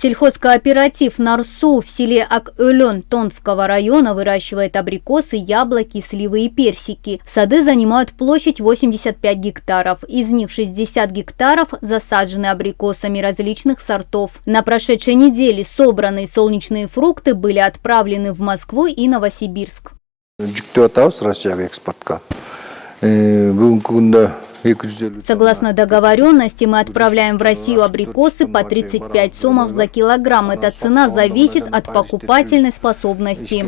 Сельхозкооператив «Нарсу» в селе Ак-Өлен Тонского района выращивает абрикосы, яблоки, сливы и персики. Сады занимают площадь 85 гектаров. Из них 60 гектаров засажены абрикосами различных сортов. На прошедшей неделе собранные солнечные фрукты были отправлены в Москву и Новосибирск. Согласно договоренности, мы отправляем в Россию абрикосы по 35 сомов за килограмм. Эта цена зависит от покупательной способности.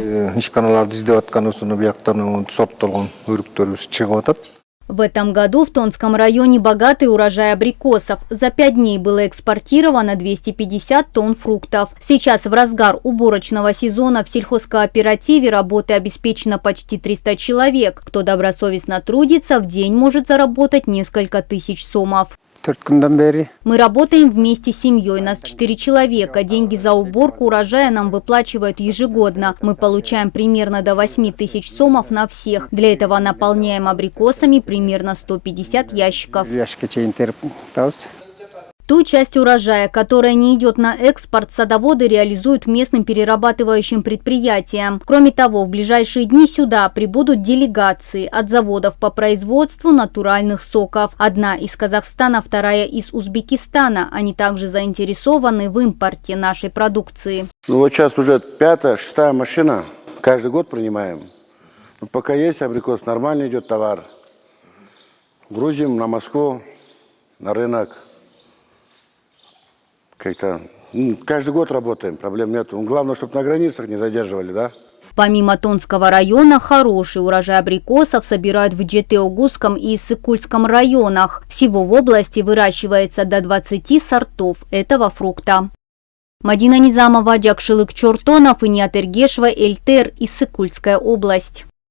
В этом году в Тонском районе богатый урожай абрикосов. За 5 дней было экспортировано 250 тонн фруктов. Сейчас в разгар уборочного сезона в сельхозкооперативе работой обеспечено почти 300 человек. Кто добросовестно трудится, в день может заработать несколько тысяч сомов. Мы работаем вместе с семьей, нас 4 человека. Деньги за уборку урожая нам выплачивают ежегодно. Мы получаем примерно до 8 тысяч сомов на всех. Для этого наполняем абрикосами примерно 150 ящиков. Ту часть урожая, которая не идет на экспорт, садоводы реализуют местным перерабатывающим предприятиям. Кроме того, в ближайшие дни сюда прибудут делегации от заводов по производству натуральных соков. Одна из Казахстана, вторая из Узбекистана. Они также заинтересованы в импорте нашей продукции. Вот сейчас уже 5-я, 6-я машина. Каждый год принимаем. Но пока есть абрикос, нормально идет товар. Грузим на Москву, на рынок. Как-то каждый год работаем, проблем нет. Главное, чтобы на границах не задерживали, да? Помимо Тонского района, хороший урожай абрикосов собирают в Джете-Огузском и Иссык-Кульском районах. Всего в области выращивается до 20 сортов этого фрукта. Мадина Низамова, Джакшылык Чортонов и Ниат Эргешева, Эльтер, Иссык-Кульская область.